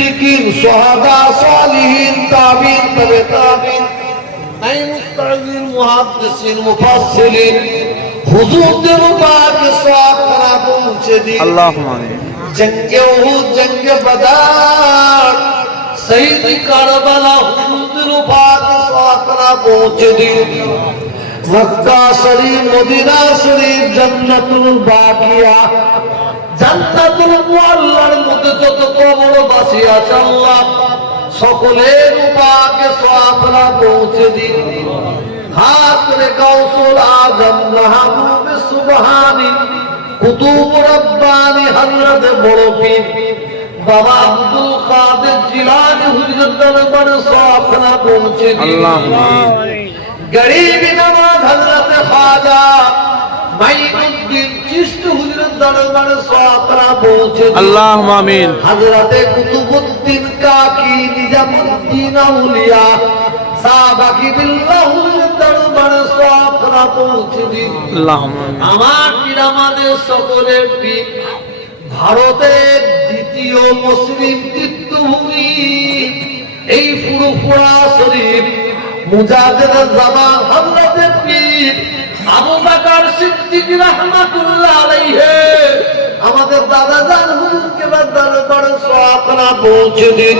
সিদ্দিকিন শুহাদা সালিহিন তাবিন তবে তাবিন নাই মুস্তাজির মুহাদ্দিসিন মুফাসসিরিন হুজুরদের পাকে সওয়াব করা পৌঁছে দিন আল্লাহুম্মা আমিন। জঙ্গে উহুদ জঙ্গে বদর শহীদ কারবালা হুজুরদের পাকে সওয়াব করা পৌঁছে দিন মক্কা শরীফ মদিনা শরীফ জান্নাতুল বাকিয়া জান্নাতুল মুআল্লার মধ্যে যত কবরবাসী আছে আল্লাহ সকলের পাকে সওয়াবরা পৌঁছে দিন খাস করে গাউসুল আজম মাহবুব সুবহানী কুতুব রব্বানী হযরত বড় পীর বাবা আব্দুল কাদের জিলানী হুজুর দরবারে সওয়াবরা পৌঁছে দিন আল্লাহুম্মা আমিন। गरीब नवाज हजरत ख्वाजा माइनुद्दीन चिश्ती हुजूर दरबार सवाबरा पहुंचे আল্লাহুম্মা আমিন। हजरत कुतुबुद्दीन काकी निजामुद्दीन औलिया साहबाकी बिल्लाह हुजूर दरबार सवाबरा पहुंचे দিন আল্লাহুম্মা আমিন। আমার পীর আমাদের সকলের পীর ভারতের দ্বিতীয় মুসলিম তীর্থভূমি এই ফুরফুরা শরীফ মুজাহিদ জামান হযরত পীর আবু বকর সিদ্দিক রাহমাতুল্লাহ আলাইহি আমাদের দাদা জান হুজুরকে দরবারে সওয়াবরা পৌঁছে দিন